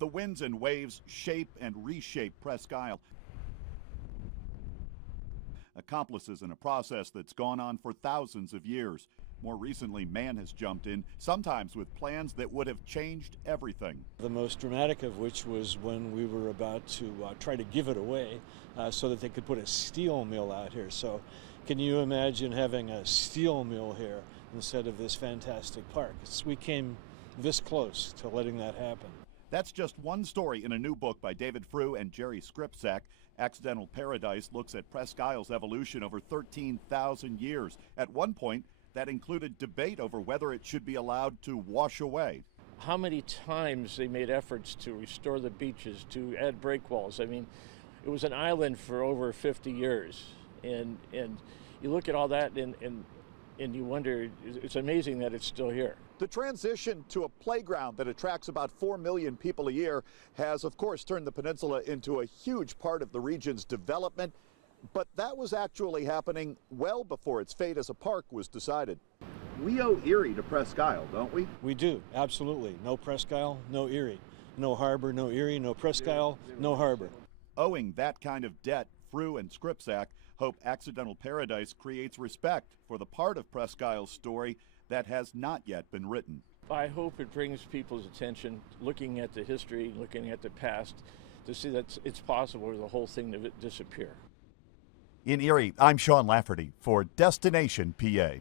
The winds and waves shape and reshape Presque Isle, accomplices in a process that's gone on for thousands of years. More recently, man has jumped in, sometimes with plans that would have changed everything. The most dramatic of which was when we were about to try to give it away so that they could put a steel mill out here. So can you imagine having a steel mill here instead of this fantastic park? We came this close to letting that happen. That's just one story in a new book by David Frew and Jerry Skripczak. Accidental Paradise looks at Presque Isle's evolution over 13,000 years. At one point, that included debate over whether it should be allowed to wash away. How many times they made efforts to restore the beaches, to add breakwalls. I mean, it was an island for over 50 years. And you look at all that and you wonder, it's amazing that it's still here. The transition to a playground that attracts about 4 million people a year has, of course, turned the peninsula into a huge part of the region's development. But that was actually happening well before its fate as a park was decided. We owe Erie to Presque Isle, don't we? We do, absolutely. No Presque Isle, no Erie. No harbor, no Erie. No Presque Isle, no harbor. Owing that kind of debt, Frew and Skripczak hope Accidental Paradise creates respect for the part of Presque Isle's story that has not yet been written. I hope it brings people's attention, looking at the history, looking at the past, to see that it's possible for the whole thing to disappear. In Erie, I'm Sean Lafferty for Destination PA.